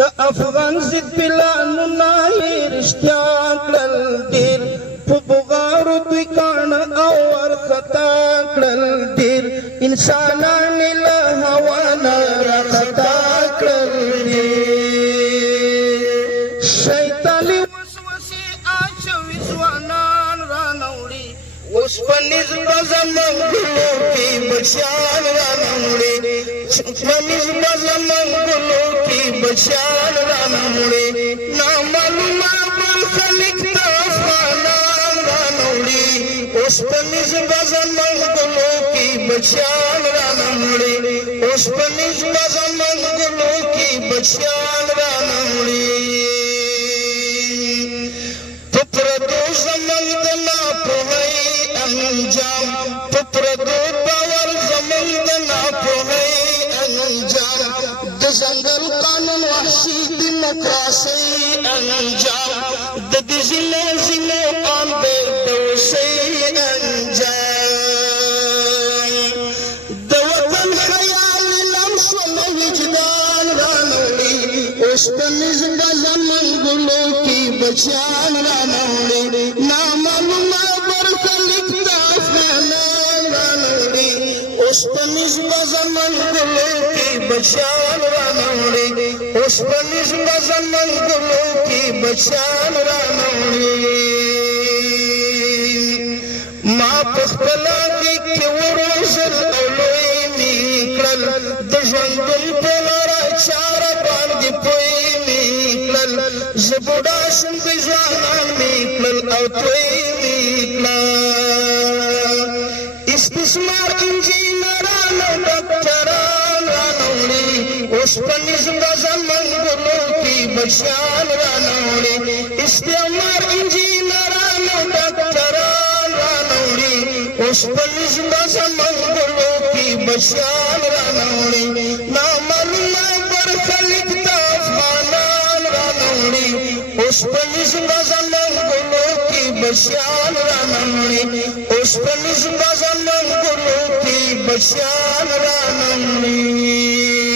د افغان ضد پلانونه یې رښتیا کړل ډېر په بغارو دوی کاڼه او ورخطا کړل ډېر انسانان یې له هوا نه راخطا کړل ډېر شیطاني وسوسې اچوي ځوانان رانوړي اوسپنیز به زموږ ګلو کې بچیان رانوړي اوسپنیز به زموږ ګلو کې بچیان رانوړي نامعلومه برخلیک د افغانان رانوړي اوسپنیز به زموږ ګلو کې بچیان رانوړي اوسپنیز به زموږ ګلو کې بچیان رانوړي په پردو زموږ د ناپوهۍ انجام په پردو باور زموږ د ناپوهۍ انجام د ځنګل قانون وحشي دیموکراسۍ انجام د دې ځینو ځینو قام بې دوسۍ انجام د وطن خیال لم شول وجدان رانوړي اوسپنیز به زموږ ګلو کې بچیان رانوړي نامعلومه برخلیک د افغانان رانوړي اوسپنیز به زموږ ګلو کې بچیان رانوړي اوسپنیز به زموږ ګلو کې بچیان رانوړي ما په خپله کې وروزل او لوی مې کړل د ژوندون په لاره چاره باندې پوی مې کړل زه بوډا شوم دوی ځوانان مې کړل او توی مې کړل استثمار انجینران او ډاکټران رانوړي اوسپنیز به زموږ ګلو کې بچیان رانوړي استعمار انجینران او ډاکټران رانوړي اوسپنیز به زموږ ګلو کې بچیان رانوړي نامعلومه برخلیک د افغانان رانوړي اوسپنیز به زموږ ګلو کې بچیان رانوړي اوسپنیز به زموږ ګلو کې بچیان رانوړي